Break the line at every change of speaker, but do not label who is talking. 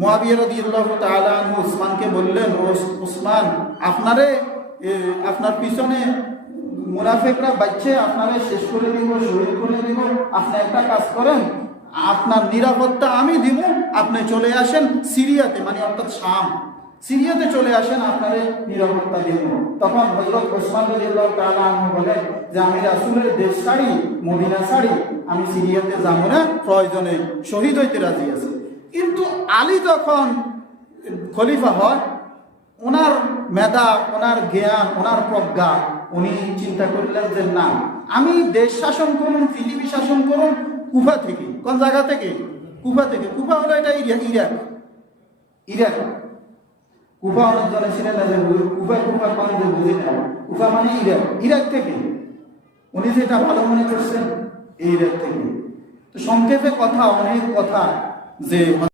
মহাবিয়া রাদিয়াল্লাহু তাআলা উসমানকে বললেন উসমান, আপনারে আপনার পিছনে মুনাফিকরা বাচ্চে আপনারে শেষ করে দিব শহীদ করে দিব, আপনি একটা কাজ করেন, আপনার নিরাপত্তা আমি দিব, আপনি চলে আসেন সিরিয়াতে মানে অর্থাৎ শাম। সিরিয়াতে চলে আসেন, আপনারে নিরাপত্তা দিব। তখন হজরত ওসমান আনহু বলেন যে আমি রাসূলের দেশ ছাড়ি, মদিনা ছাড়ি, আমি সিরিয়াতে যাব না, প্রয়োজনে শহীদ হইতে রাজি আছি। কিন্তু আলী যখন খলিফা হয়, ওনার মেধা, ওনার জ্ঞান, ওনার প্রজ্ঞা, উনি চিন্তা করলেন যে, না, আমি দেশ শাসন করুন, পৃথিবী শাসন করুন, কুফা থেকে। কোন জায়গা থেকে? কুফা থেকে। কুফা হলো এটা ইরাক ইরাক ইরাক কুফা অনেক জনে ছিলেন কুফা কুফা কোন যে বুঝি না কুফা মানে ইরাক ইরাক থেকে। উনি যেটা ভালো মনে করছেন, এই ইরাক থেকে। তো সংক্ষেপে কথা, অনেক কথা। যে